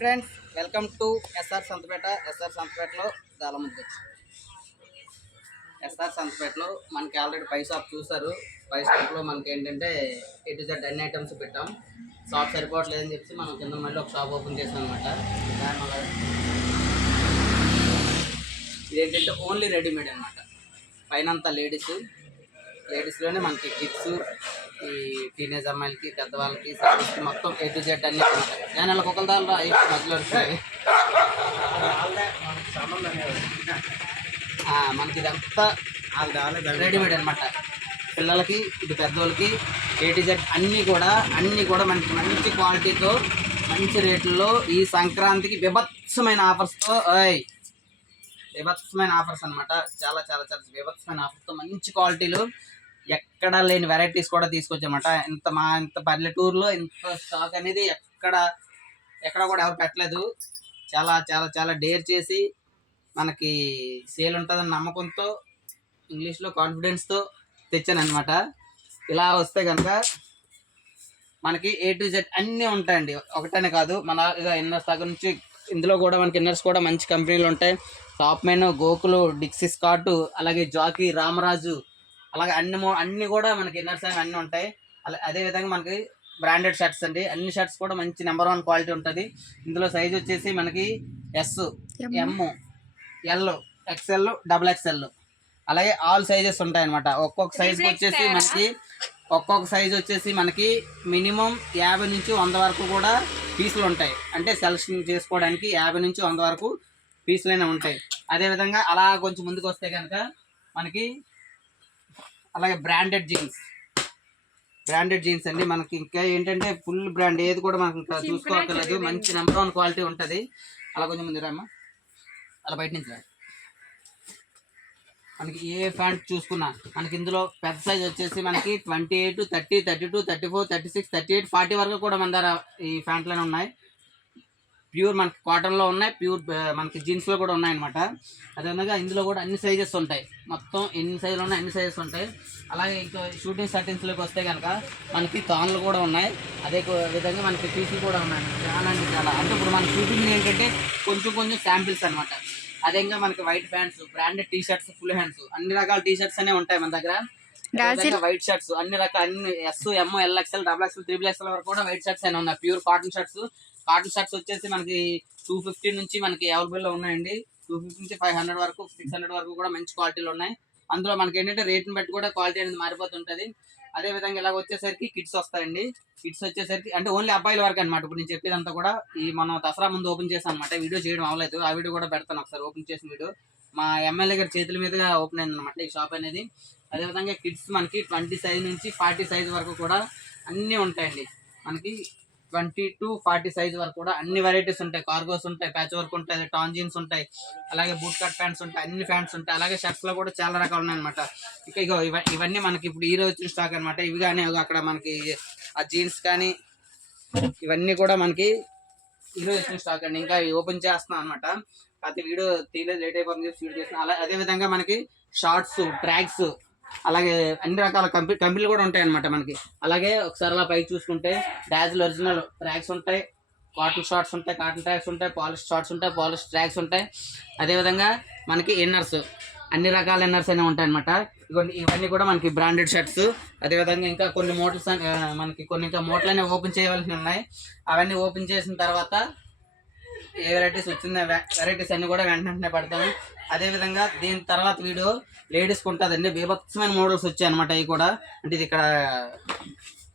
Friends, welcome to SR Santhapeta. SR సంతపేటలో గాలముద్దు. SR సంతపేటలో మనకి ఆల్రెడీ పై షాప్ చూసారు. పై షాప్లో మనకి ఏంటంటే A to Z అన్ని ఐటమ్స్ పెట్టాం. షాప్ సరిపోవట్లేదని చెప్పి మనం కింద మళ్ళీ ఒక షాప్ ఓపెన్ చేసాం అనమాట. ఇదేంటంటే ఓన్లీ రెడీమేడ్ అనమాట. పైన అంతా లేడీస్లోనే మనకి కిడ్స్, ఈ టీనేజ్ అమ్మాయిలకి, పెద్దవాళ్ళకి, సర్వీస్కి మొత్తం A to Z అన్ని అనమాట. నేను వాళ్ళకి ఒకరి దానిలో మధ్యలో మనకి ఇదంతా రెడీమేడ్ అనమాట. పిల్లలకి, ఇది పెద్దవాళ్ళకి A to Z అన్నీ కూడా మనకి మంచి క్వాలిటీతో, మంచి రేట్లలో ఈ సంక్రాంతికి విభత్సమైన ఆఫర్స్తో విభత్సమైన ఆఫర్స్ అనమాట. చాలా చాలా చాలా విభత్సమైన ఆఫర్స్తో మంచి క్వాలిటీలు, ఎక్కడ లేని వెరైటీస్ కూడా తీసుకొచ్చామన్నమాట. ఇంత పల్లెటూరులో ఇంత స్టాక్ అనేది ఎక్కడ కూడా ఎవరు పెట్టలేదు. చాలా చాలా చాలా డేర్ చేసి మనకి సేల్ ఉంటుందని నమ్మకంతో, ఇంగ్లీష్లో కాన్ఫిడెన్స్తో తెచ్చాను అనమాట. ఇలా వస్తే కనుక మనకి A to Z అన్నీ ఉంటాయండి. ఒకటనే కాదు, మన ఇన్నర్స్ దగ్గర నుంచి ఇందులో కూడా మనకి ఇన్నర్స్ కూడా మంచి కంపెనీలు ఉంటాయి. టాప్ మెన్, గోకులు, డిక్సీ స్కాట్, అలాగే జాకీ, రామరాజు, అలాగే అన్ని కూడా మనకి ఇన్నర్స్ అన్నీ ఉంటాయి. అదేవిధంగా మనకి బ్రాండెడ్ షర్ట్స్ అండి. అన్ని షర్ట్స్ కూడా మంచి నెంబర్ 1 క్వాలిటీ ఉంటుంది. ఇందులో సైజ్ వచ్చేసి మనకి S, M, L, XL, XXL, అలాగే ఆల్ సైజెస్ ఉంటాయి అనమాట. ఒక్కొక్క సైజ్ వచ్చేసి మనకి మినిమం 50 నుంచి 100 వరకు కూడా పీసులు ఉంటాయి. అంటే సెలెక్షన్ చేసుకోవడానికి 50 నుంచి 100 వరకు పీసులైనా ఉంటాయి. అదేవిధంగా అలా కొంచెం ముందుకు వస్తే కనుక మనకి అలాగే బ్రాండెడ్ జీన్స్ అండి. మనకి ఇంకా ఏంటంటే ఫుల్ బ్రాండ్, ఏది కూడా మనకి ఇంకా చూసుకోవట్లేదు. మంచి నెంబర్ 1 క్వాలిటీ ఉంటుంది. అలా కొంచెం ముందు రామ్మా, అలా బయట నుంచి రా. మనకి ఏ ప్యాంట్ చూసుకున్నా మనకి ఇందులో పెద్ద సైజ్ వచ్చేసి మనకి 28, 30, 32, 34, 36, 38, 40 వరకు కూడా మన దగ్గర ఈ ప్యాంట్లోనే ఉన్నాయి. ప్యూర్ మనకి కాటన్లో ఉన్నాయి, ప్యూర్ మనకి జీన్స్లో కూడా ఉన్నాయన్నమాట. అదేవిధంగా ఇందులో కూడా అన్ని సైజెస్ ఉంటాయి. మొత్తం ఎన్ని సైజులు ఉన్నాయి అన్ని సైజెస్ ఉంటాయి. అలాగే ఇంకా షూటింగ్ సెట్టింగ్స్లోకి వస్తే కనుక మనకి తాన్లు కూడా ఉన్నాయి. అదే విధంగా మనకి పీసులు కూడా ఉన్నాయి. చాలా అంటే చాలా, అంటే ఇప్పుడు మన షూటింగ్ ఏంటంటే కొంచెం శాంపిల్స్ అనమాట. అదేవిధంగా మనకి white pants, branded T shirts, full hands, అన్ని రకాల టీ షర్ట్స్ అనే ఉంటాయి మన దగ్గర. వైట్ షర్ట్స్ అన్ని రకాల, అన్ని S, M, L, XL, XXL, XXL వరకు కూడా వైట్ షర్ట్స్ అయినా ఉన్నాయి. ప్యూర్ కాటన్ షర్ట్స్ వచ్చేసి మనకి 250 నుంచి మనకి అవైలబుల్లో ఉన్నాయండి. 250 నుంచి 500 వరకు, 600 వరకు కూడా మంచి క్వాలిటీలు ఉన్నాయి. అందులో మనకి ఏంటంటే రేట్ని బట్టి కూడా క్వాలిటీ అనేది మారిపోతుంటుంది. అదేవిధంగా ఇలా వచ్చేసరికి కిడ్స్ వస్తాయండి. కిడ్స్ వచ్చేసరికి అంటే ఓన్లీ అబ్బాయిల వరకు అనమాట. ఇప్పుడు నేను చెప్పేదంతా కూడా ఈ మనం దసరా ముందు ఓపెన్ చేసాం అనమాట. వీడియో చేయడం అవ్వలేదు. ఆ వీడియో కూడా పెడతాను ఒకసారి. ఓపెన్ చేసిన వీడియో మా ఎమ్మెల్యే గారి చేతుల మీదుగా ఓపెన్ అయింది అనమాట ఈ షాప్ అనేది. అదేవిధంగా కిడ్స్ మనకి 20 సైజ్ నుంచి 40 సైజ్ వరకు కూడా అన్నీ ఉంటాయండి. మనకి 20 to 40 సైజ్ వరకు కూడా అన్ని వెరైటీస్ ఉంటాయి. కార్గోస్ ఉంటాయి, ప్యాచ్ వర్క్ ఉంటాయి, టాన్ జీన్స్ ఉంటాయి, అలాగే బూట్ కట్ ప్యాంట్స్ ఉంటాయి, అన్ని ప్యాంట్స్ ఉంటాయి. అలాగే షర్ట్స్లో కూడా చాలా రకాలు ఉన్నాయన్నమాట. ఇంకా ఇవన్నీ మనకి ఇప్పుడు ఈరోజు వచ్చిన స్టాక్ అనమాట. ఇవి కానీ అక్కడ మనకి ఆ జీన్స్ కానీ ఇవన్నీ కూడా మనకి ఈరోజు వచ్చిన స్టాక్ అండి. ఇంకా ఓపెన్ చేస్తున్నాం అనమాట. ప్రతి వీడియో తీయలేదు, లేట్ అయిపోతుంది షూట్ చేసిన. అదేవిధంగా మనకి షార్ట్స్, ట్రాక్స్, అలాగే అన్ని రకాల కంపెనీలు కూడా ఉంటాయి అనమాట మనకి. అలాగే ఒకసారి అలా పైకి చూసుకుంటే డాజిల్ ఒరిజినల్ ట్రాక్స్ ఉంటాయి, కాటన్ షార్ట్స్ ఉంటాయి, కాటన్ ట్రాక్స్ ఉంటాయి, పాలిష్ షార్ట్స్ ఉంటాయి, పాలిష్ ట్రాక్స్ ఉంటాయి. అదేవిధంగా మనకి ఇన్నర్స్, అన్ని రకాల ఇన్నర్స్ అనేవి ఉంటాయి అనమాట. ఇవన్నీ కూడా మనకి బ్రాండెడ్ షర్ట్స్. అదేవిధంగా ఇంకా కొన్ని మోడల్స్ మనకి ఇంకా మోడల్ అనేవి ఓపెన్ చేయవలసి ఉన్నాయి. అవన్నీ ఓపెన్ చేసిన తర్వాత ఏ వెరైటీస్ వచ్చిందో వెరైటీస్ అన్ని కూడా వెంటనే పడతాము. అదేవిధంగా దీని తర్వాత వీడియో లేడీస్కి ఉంటుందండి. బీభత్సమైన మోడల్స్ వచ్చాయి అనమాట. అవి కూడా అంటే ఇది ఇక్కడ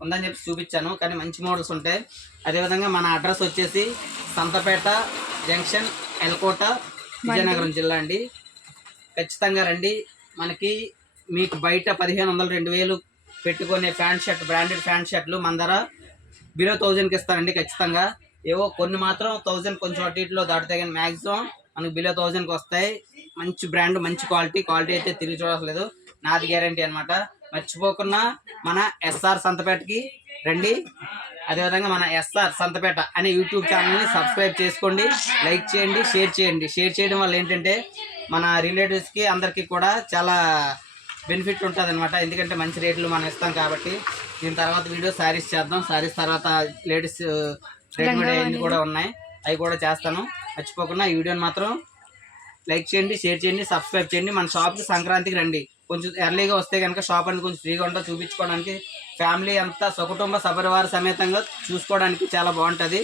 ఉందని చెప్పి చూపించాను, కానీ మంచి మోడల్స్ ఉంటాయి. అదేవిధంగా మన అడ్రస్ వచ్చేసి సంతపేట జంక్షన్, ఎల్కోట, విజయనగరం జిల్లా అండి. ఖచ్చితంగా రండి. మీకు బయట 1500, 2000 పెట్టుకునే ప్యాంట్ షర్ట్, బ్రాండెడ్ ప్యాంట్ షర్ట్లు మన ధర బిలో 1000కి ఇస్తారండి ఖచ్చితంగా. ఏవో కొన్ని మాత్రం 1000 కొంచెం అటు ఇటులో దాటితే కానీ మ్యాక్సిమం మనకు బిలో 1000కి వస్తాయి. మంచి బ్రాండ్, మంచి క్వాలిటీ అయితే తిరిగి చూడట్లేదు, నాది గ్యారంటీ అనమాట. మర్చిపోకుండా మన SR సంతపేటకి రండి. అదేవిధంగా మన SR సంతపేట అనే యూట్యూబ్ ఛానల్ని సబ్స్క్రైబ్ చేసుకోండి, లైక్ చేయండి, షేర్ చేయడం వల్ల ఏంటంటే మన రిలేటివ్స్కి అందరికీ కూడా చాలా బెనిఫిట్ ఉంటుంది అనమాట. ఎందుకంటే మంచి రేట్లు మనం ఇస్తాం కాబట్టి. దీని తర్వాత వీడియో శారీస్ చేద్దాం. శారీస్ తర్వాత లేడీస్ రెడీమేడ్ అన్నీ కూడా ఉన్నాయి. అవి కూడా చేస్తాను. మర్చిపోకుండా ఈ వీడియోని మాత్రం లైక్ చేయండి, షేర్ చేయండి, సబ్స్క్రైబ్ చేయండి. మన షాప్కి సంక్రాంతికి రండి. కొంచెం ఎర్లీగా వస్తే కనుక షాప్ అనేది కొంచెం ఫ్రీగా ఉంటుంది, చూపించుకోవడానికి ఫ్యామిలీ అంతా సకుటుంబ సపరివార సమేతంగా చూసుకోవడానికి చాలా బాగుంటుంది.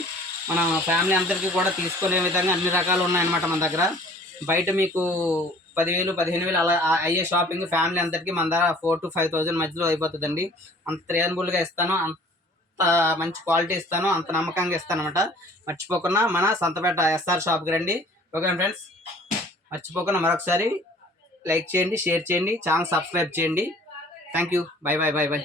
మన ఫ్యామిలీ అందరికీ కూడా తీసుకునే విధంగా అన్ని రకాలు ఉన్నాయన్నమాట మన దగ్గర. బయట మీకు 10,000 15,000 అలా అయ్యే షాపింగ్ ఫ్యామిలీ అందరికీ మన దగ్గర 4,000 to 5,000 మధ్యలో అయిపోతుందండి. అంత రీజనబుల్గా ఇస్తాను, అంత మంచి క్వాలిటీ ఇస్తాను, అంత నమ్మకంగా ఇస్తాను అనమాట. మర్చిపోకుండా మన సంతపేట ఎస్ఆర్ షాప్కి రండి. ఓకే ఫ్రెండ్స్, మర్చిపోకుండా మరొకసారి లైక్ చేయండి, షేర్ చేయండి, ఛానల్ సబ్స్క్రైబ్ చేయండి. Thank you. By by.